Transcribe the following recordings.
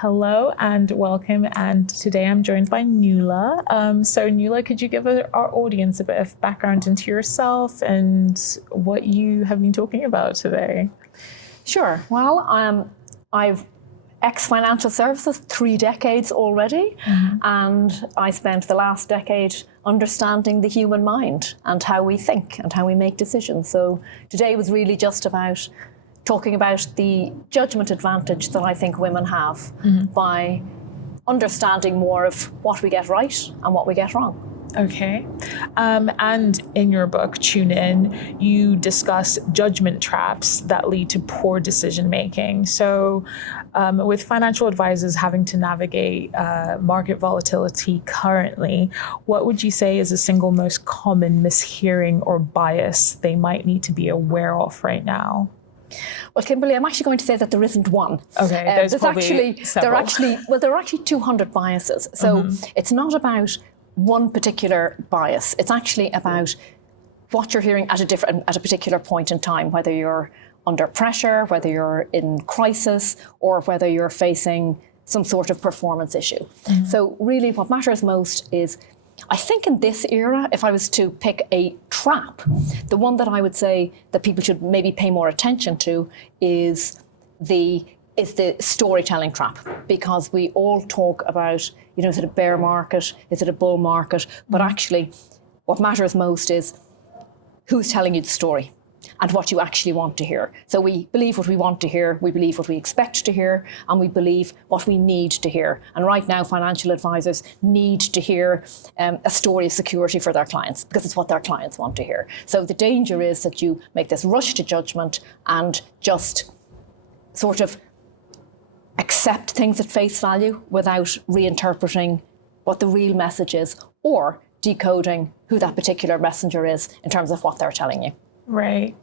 Hello and welcome. And today I'm joined by Nuala. So Nuala, could you give our audience a bit of background into yourself and what you have been talking about today? Sure. Well, I've ex-financial services, 3 decades already, and I spent the last decade understanding the human mind and how we think and how we make decisions. So today was really just about talking about the judgment advantage that I think women have by understanding more of what we get right and what we get wrong. Okay. And in your book, Tune In, you discuss judgment traps that lead to poor decision making. So with financial advisors having to navigate market volatility currently, what would you say is the single most common mishearing or bias they might need to be aware of right now? Well, Kimberley, I'm actually going to say that there isn't one. Okay, there are actually 200 biases. So it's not about one particular bias. It's actually about what you're hearing at a particular point in time, whether you're under pressure, whether you're in crisis, or whether you're facing some sort of performance issue. So really what matters most is, I think in this era, if I was to pick a trap, the one that I would say that people should maybe pay more attention to is the storytelling trap, because we all talk about, is it a bear market? Is it a bull market? But actually, what matters most is who's telling you the story and what you actually want to hear. So we believe what we want to hear, we believe what we expect to hear, and we believe what we need to hear. And right now, financial advisors need to hear a story of security for their clients, because it's what their clients want to hear. So the danger is that you make this rush to judgment and just sort of accept things at face value without reinterpreting what the real message is or decoding who that particular messenger is in terms of what they're telling you. Right.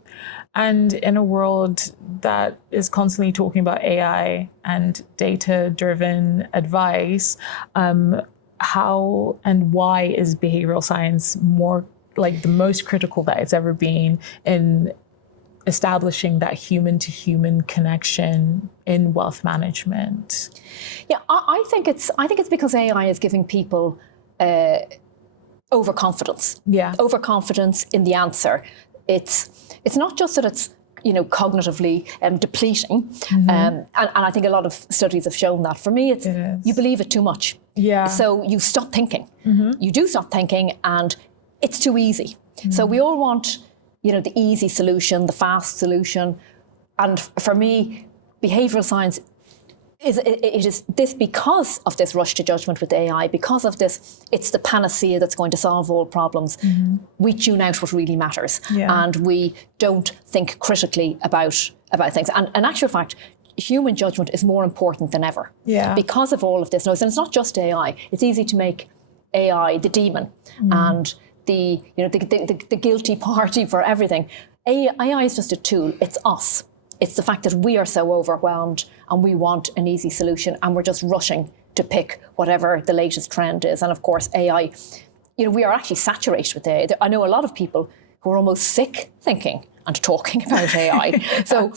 And in a world that is constantly talking about AI and data-driven advice, how and why is behavioral science more like the most critical that it's ever been in establishing that human-to-human connection in wealth management? Yeah, I think it's because AI is giving people overconfidence. Yeah. Overconfidence in the answer. It's not just that it's cognitively depleting, and I think a lot of studies have shown that. For me, it's you believe it too much. Yeah. So you stop thinking. You do stop thinking, and it's too easy. So we all want the easy solution, the fast solution, and for me, behavioural science is this, because of this rush to judgment with AI, because of this, it's the panacea that's going to solve all problems. We tune out what really matters, and we don't think critically about things. And in actual fact, human judgment is more important than ever because of all of this noise. And it's not just AI. It's easy to make AI the demon and the guilty party for everything. AI is just a tool. It's us. It's the fact that we are so overwhelmed and we want an easy solution, and we're just rushing to pick whatever the latest trend is. And of course, AI, we are actually saturated with AI. I know a lot of people who are almost sick thinking and talking about AI. So,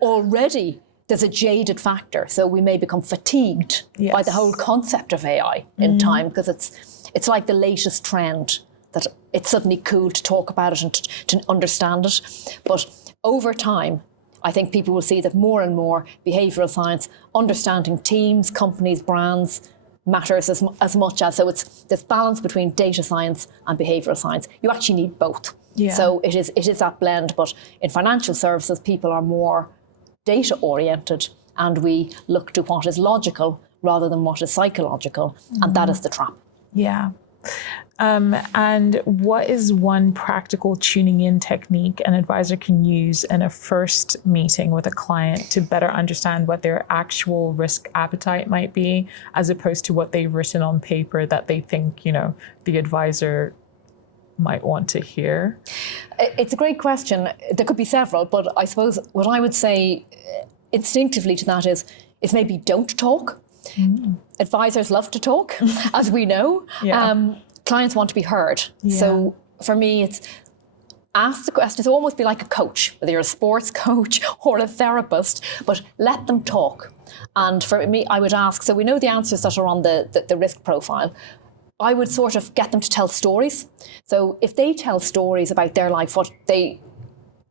already there's a jaded factor. So we may become fatigued by the whole concept of AI in time, because it's like the latest trend, that it's suddenly cool to talk about it and to understand it. But over time, I think people will see that more and more behavioural science, understanding teams, companies, brands, matters as much as. So it's this balance between data science and behavioural science. You actually need both. Yeah. So it is that blend. But in financial services, people are more data oriented, and we look to what is logical rather than what is psychological. And that is the trap. Yeah. And what is one practical tuning in technique an advisor can use in a first meeting with a client to better understand what their actual risk appetite might be, as opposed to what they've written on paper that they think, the advisor might want to hear? It's a great question. There could be several, but I suppose what I would say instinctively to that is maybe don't talk. Advisors love to talk, as we know. Clients want to be heard. So for me, it's ask the question. It's almost be like a coach, whether you're a sports coach or a therapist, but let them talk. And for me, I would ask, so we know the answers that are on the risk profile. I would sort of get them to tell stories. So if they tell stories about their life, what they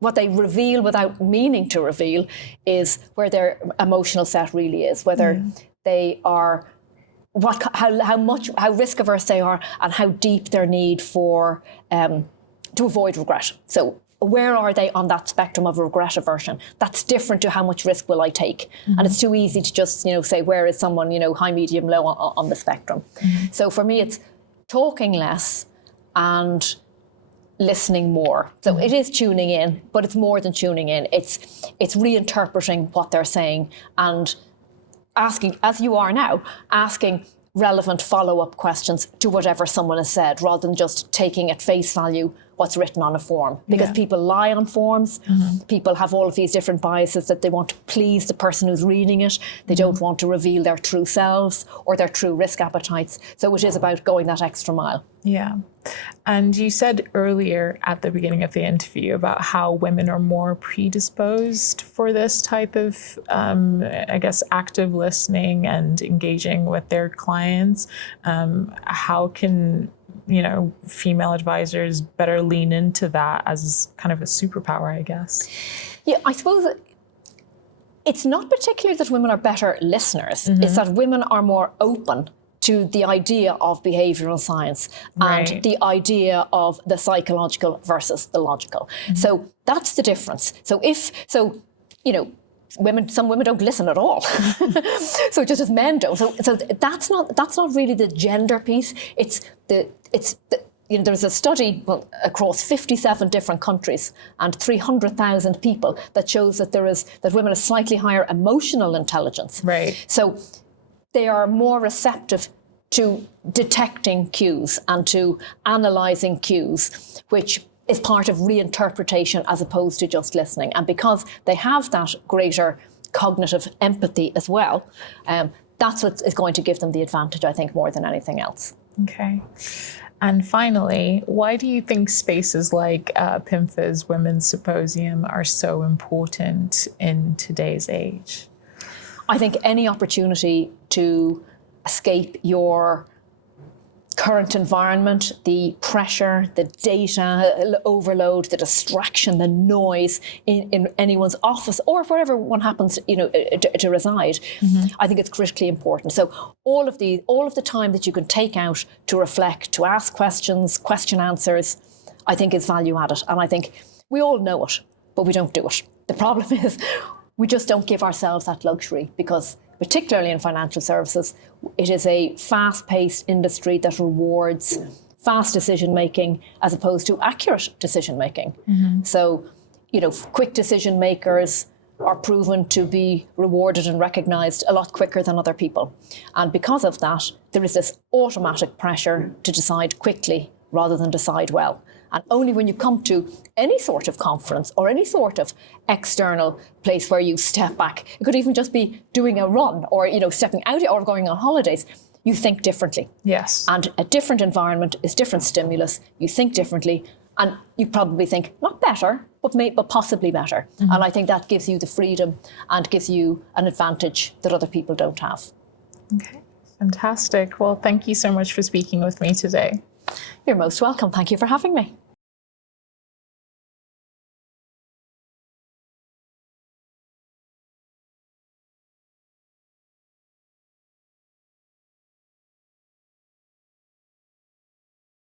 reveal without meaning to reveal is where their emotional set really is, whether they are, how risk averse they are, and how deep their need for to avoid regret. So where are they on that spectrum of regret aversion? That's different to how much risk will I take. And it's too easy to just, say, where is someone, high, medium, low on the spectrum. So for me, it's talking less and listening more. So it is tuning in, but it's more than tuning in. It's reinterpreting what they're saying and asking, as you are now, asking relevant follow-up questions to whatever someone has said, rather than just taking at face value what's written on a form. Because people lie on forms. People have all of these different biases that they want to please the person who's reading it. They don't want to reveal their true selves or their true risk appetites. So it is about going that extra mile. Yeah. And you said earlier at the beginning of the interview about how women are more predisposed for this type of, active listening and engaging with their clients. How can female advisors better lean into that as kind of a superpower, I guess? Yeah, I suppose it's not particularly that women are better listeners. It's that women are more open to the idea of behavioural science and the idea of the psychological versus the logical. So that's the difference. Some women don't listen at all. So just as men don't. So that's not really the gender piece. There's a study across 57 different countries and 300,000 people that shows that that women have slightly higher emotional intelligence. Right. So they are more receptive to detecting cues and to analysing cues, which is part of reinterpretation as opposed to just listening. And because they have that greater cognitive empathy as well, that's what is going to give them the advantage, I think, more than anything else. Okay. And finally, why do you think spaces like PIMFA's Women's Symposium are so important in today's age? I think any opportunity to escape your current environment, the pressure, the data overload, the distraction, the noise in anyone's office or wherever one happens, to reside, I think it's critically important. So all of the time that you can take out to reflect, to ask questions, question answers, I think is value added. And I think we all know it, but we don't do it. The problem is we just don't give ourselves that luxury because, particularly in financial services, it is a fast-paced industry that rewards fast decision-making as opposed to accurate decision-making. So, quick decision makers are proven to be rewarded and recognised a lot quicker than other people. And because of that, there is this automatic pressure to decide quickly rather than decide well. And only when you come to any sort of conference or any sort of external place where you step back, it could even just be doing a run or, stepping out or going on holidays, you think differently. Yes. And a different environment is different stimulus. You think differently and you probably think not better, but possibly better. And I think that gives you the freedom and gives you an advantage that other people don't have. Okay, fantastic. Well, thank you so much for speaking with me today. You're most welcome. Thank you for having me.